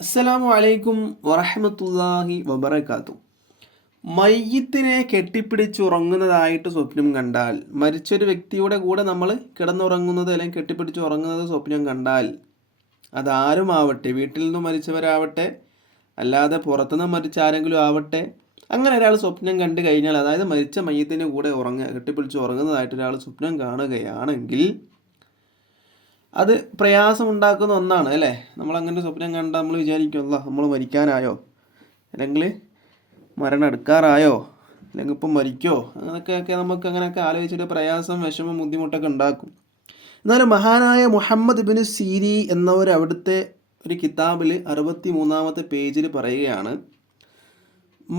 അസ്സലാമു അലൈക്കും വറഹ്മത്തുള്ളാഹി വബറകാതുഹു. മയ്യിത്തിനെ കെട്ടിപ്പിടിച്ചുറങ്ങുന്നതായിട്ട് സ്വപ്നം കണ്ടാൽ, മരിച്ചൊരു വ്യക്തിയുടെ കൂടെ നമ്മൾ കിടന്നുറങ്ങുന്നത് അല്ലെങ്കിൽ കെട്ടിപ്പിടിച്ച് ഉറങ്ങുന്നത് സ്വപ്നം കണ്ടാൽ, അതാരും ആവട്ടെ, വീട്ടിൽ നിന്ന് മരിച്ചവരാവട്ടെ, അല്ലാതെ പുറത്തുനിന്ന് മരിച്ച ആരെങ്കിലും ആവട്ടെ, അങ്ങനെ ഒരാൾ സ്വപ്നം കണ്ടു കഴിഞ്ഞാൽ, അതായത് മരിച്ച മയ്യിത്തിൻ്റെ കൂടെ കെട്ടിപ്പിടിച്ച് ഉറങ്ങുന്നതായിട്ട് ഒരാൾ സ്വപ്നം കാണുകയാണെങ്കിൽ അത് പ്രയാസമുണ്ടാക്കുന്ന ഒന്നാണ് അല്ലേ. നമ്മളങ്ങനെ സ്വപ്നം കണ്ടാൽ നമ്മൾ വിചാരിക്കും, അല്ലാ നമ്മൾ മരിക്കാനായോ, അല്ലെങ്കിൽ മരണം എടുക്കാറായോ, അല്ലെങ്കിൽ ഇപ്പം മരിക്കോ, അങ്ങനെയൊക്കെ നമുക്ക് അങ്ങനെയൊക്കെ ആലോചിച്ചിട്ട് പ്രയാസം, വിഷമം, ബുദ്ധിമുട്ടൊക്കെ ഉണ്ടാക്കും. എന്നാലും മഹാനായ മുഹമ്മദ് ഇബ്നു സീരി എന്നവർ അവിടുത്തെ ഒരു കിതാബിൽ 63-ാമത്തെ പേജിൽ പറയുകയാണ്,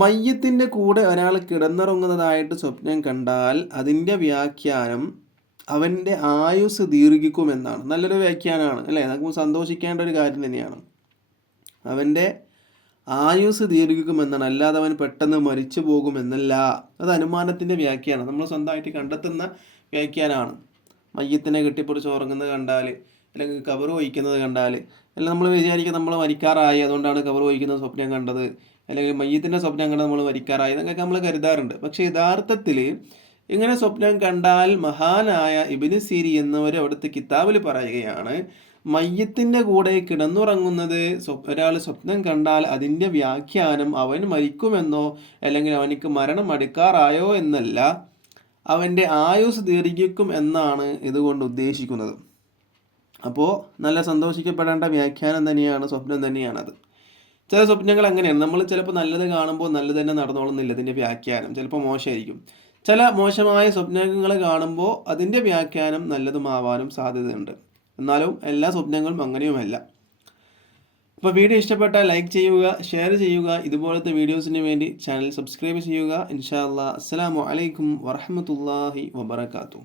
മയ്യത്തിൻ്റെ കൂടെ ഒരാൾ കിടന്നുറങ്ങുന്നതായിട്ട് സ്വപ്നം കണ്ടാൽ അതിൻ്റെ വ്യാഖ്യാനം അവൻ്റെ ആയുസ് ദീർഘിക്കുമെന്നാണ്. നല്ലൊരു വ്യാഖ്യാനമാണ് അല്ലേ, നമുക്ക് സന്തോഷിക്കേണ്ട ഒരു കാര്യം തന്നെയാണ്. അവൻ്റെ ആയുസ് ദീർഘിക്കുമെന്നാണ്, അല്ലാതെ അവൻ പെട്ടെന്ന് മരിച്ചു പോകുമെന്നല്ല. അത് അനുമാനത്തിൻ്റെ വ്യാഖ്യാനം, നമ്മൾ സ്വന്തമായിട്ട് കണ്ടെത്തുന്ന വ്യാഖ്യാനമാണ്. മയ്യത്തിനെ കെട്ടിപ്പിടിച്ച് ഉറങ്ങുന്നത് കണ്ടാൽ, അല്ലെങ്കിൽ കബർ വഹിക്കുന്നത് കണ്ടാൽ, അല്ലെങ്കിൽ നമ്മൾ വിചാരിക്കുക നമ്മൾ മരിക്കാറായി, അതുകൊണ്ടാണ് കബർ വഹിക്കുന്നത് സ്വപ്നം കണ്ടത്, അല്ലെങ്കിൽ മയ്യത്തിൻ്റെ സ്വപ്നം കണ്ടാൽ നമ്മൾ മരിക്കാറായി, എന്നൊക്കെ നമ്മൾ കരുതാറുണ്ട്. പക്ഷേ യഥാർത്ഥത്തിൽ ഇങ്ങനെ സ്വപ്നം കണ്ടാൽ മഹാനായ ഇബ്നു സീരി എന്നവർ അവിടുത്തെ കിതാബിൽ പറയുകയാണ്, മയ്യത്തിൻ്റെ കൂടെ കിടന്നുറങ്ങുന്നത് ഒരാൾ സ്വപ്നം കണ്ടാൽ അതിൻ്റെ വ്യാഖ്യാനം അവൻ മരിക്കുമെന്നോ അല്ലെങ്കിൽ അവനിക്ക് മരണം അടുക്കാറായോ എന്നല്ല, അവൻ്റെ ആയുസ് ദീർഘിക്കും എന്നാണ് ഇതുകൊണ്ട് ഉദ്ദേശിക്കുന്നത്. അപ്പോൾ നല്ല സന്തോഷിക്കപ്പെടേണ്ട വ്യാഖ്യാനം തന്നെയാണ്, സ്വപ്നം തന്നെയാണത്. ചില സ്വപ്നങ്ങൾ അങ്ങനെയാണ്, നമ്മൾ ചിലപ്പോൾ നല്ലത് കാണുമ്പോൾ നല്ലത് തന്നെ നടന്നോളുന്നില്ല, ഇതിൻ്റെ വ്യാഖ്യാനം ചിലപ്പോൾ മോശമായിരിക്കും. ചില മോശമായ സ്വപ്നങ്ങൾ കാണുമ്പോൾ അതിൻ്റെ വ്യാഖ്യാനം നല്ലതുമാവാനും സാധ്യതയുണ്ട്. എന്നാലും എല്ലാ സ്വപ്നങ്ങളും അങ്ങനെയുമല്ല. അപ്പോൾ വീഡിയോ ഇഷ്ടപ്പെട്ടാൽ ലൈക്ക് ചെയ്യുക, ഷെയർ ചെയ്യുക. ഇതുപോലത്തെ വീഡിയോസിന് വേണ്ടി ചാനൽ സബ്സ്ക്രൈബ് ചെയ്യുക. ഇൻഷാ അല്ലാഹ്. അസ്സലാമു അലൈക്കും വറഹ്മത്തുള്ളാഹി വബറകാതുഹു.